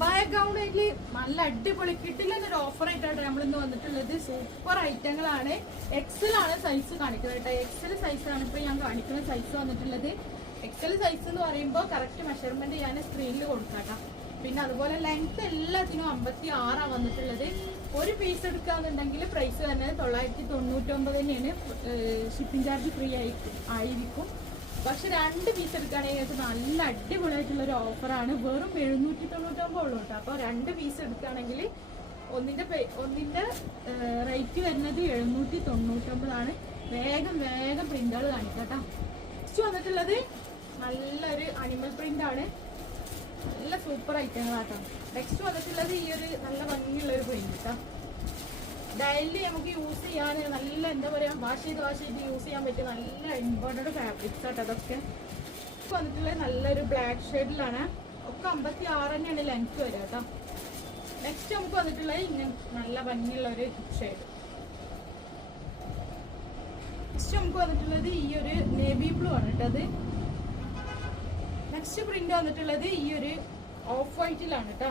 അബായ ഗൗണില് നല്ല അടിപൊളി കിട്ടില്ലെന്നൊരു ഓഫർ ആയിട്ടാണ് നമ്മളിന്ന് വന്നിട്ടുള്ളത്. സൂപ്പർ ഐറ്റങ്ങളാണ്. എക്സൽ ആണ് സൈസ് കാണിക്കുന്നത് കേട്ടോ. എക്സൽ സൈസാണ് ഇപ്പൊ ഞാൻ കാണിക്കുന്ന സൈസ് വന്നിട്ടുള്ളത്. എക്സൽ സൈസ് എന്ന് പറയുമ്പോൾ കറക്റ്റ് മെഷർമെന്റ് ഞാൻ സ്ക്രീനിൽ കൊടുക്കാട്ടോ. പിന്നെ അതുപോലെ ലെങ്ത് എല്ലാത്തിനും 56 വന്നിട്ടുള്ളത്. ഒരു പീസ് എടുക്കാന്നുണ്ടെങ്കിൽ പ്രൈസ് തന്നെ 999 തന്നെയാണ്. ഷിപ്പിംഗ് ചാർജ് ഫ്രീ ആയിരിക്കും. പക്ഷെ 2 പീസ് എടുക്കുകയാണെങ്കിൽ നല്ല അടിപൊളിയായിട്ടുള്ളൊരു ഓഫറാണ്. വെറും 799 ഉള്ളൂ കേട്ടോ. അപ്പോൾ 2 പീസ് എടുക്കുകയാണെങ്കിൽ ഒന്നിന്റെ റേറ്റ് വരുന്നത് 799 വേഗം പ്രിന്റുകൾ കാണിക്കാട്ടോ. നെക്സ്റ്റ് വന്നിട്ടുള്ളത് നല്ലൊരു അനിമൽ പ്രിന്റ് ആണ്. നല്ല സൂപ്പർ ഐറ്റങ്ങളാട്ടോ. നെക്സ്റ്റ് വന്നിട്ടുള്ളത് ഈ ഒരു നല്ല ഭംഗിയുള്ളൊരു പ്രിന്റ് കേട്ടോ. ഡെയിലി നമുക്ക് യൂസ് ചെയ്യാൻ നല്ല എന്താ പറയാ വാഷ് ചെയ്ത് യൂസ് ചെയ്യാൻ പറ്റിയ നല്ല ഇമ്പോർട്ടൻ്റ് ഫാബ്രിക്സ് ആട്ടോ അതൊക്കെ. വന്നിട്ടുള്ളത് നല്ലൊരു ബ്ലാക്ക് ഷെയ്ഡിലാണ്. ഒക്കെ 56 തന്നെയാണ് ലെങ്ത് വരിക കേട്ടോ. നെക്സ്റ്റ് നമുക്ക് വന്നിട്ടുള്ളത് ഇങ്ങനെ നല്ല ഭംഗിയുള്ള ഒരു ഷെയ്ഡ്. നെക്സ്റ്റ് നമുക്ക് വന്നിട്ടുള്ളത് ഈ ഒരു നേവി ബ്ലൂ ആണ് കേട്ടോ. അത് നെക്സ്റ്റ് പ്രിന്റ് വന്നിട്ടുള്ളത് ഈ ഒരു ഓഫ് വൈറ്റിലാണ് കേട്ടോ.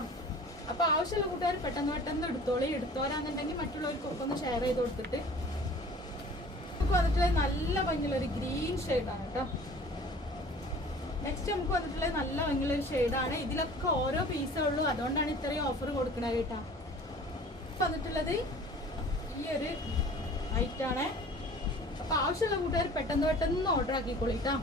അപ്പൊ ആവശ്യമുള്ള കൂട്ടുകാർ പെട്ടെന്ന് എടുത്തോരാന്നുണ്ടെങ്കിൽ മറ്റുള്ളവർക്കൊക്കെ ഒന്ന് ഷെയർ ചെയ്ത് കൊടുത്തിട്ട്. നമുക്ക് വന്നിട്ടുള്ളത് നല്ല ഭംഗിയുള്ള ഒരു ഗ്രീൻ ഷെയ്ഡാണ് കേട്ടോ. നെക്സ്റ്റ് നമുക്ക് വന്നിട്ടുള്ളത് നല്ല ഭംഗിയുള്ള ഒരു ഷെയ്ഡാണ്. ഇതിലൊക്കെ ഓരോ പീസേ ഉള്ളൂ, അതുകൊണ്ടാണ് ഇത്രയും ഓഫർ കൊടുക്കണത് കേട്ടോ. വന്നിട്ടുള്ളത് ഈ ഒരു ഐറ്റാണ്. അപ്പൊ ആവശ്യമുള്ള കൂട്ടുകാർ പെട്ടെന്ന് ഓർഡർ ആക്കിക്കോളൂ കേട്ടോ.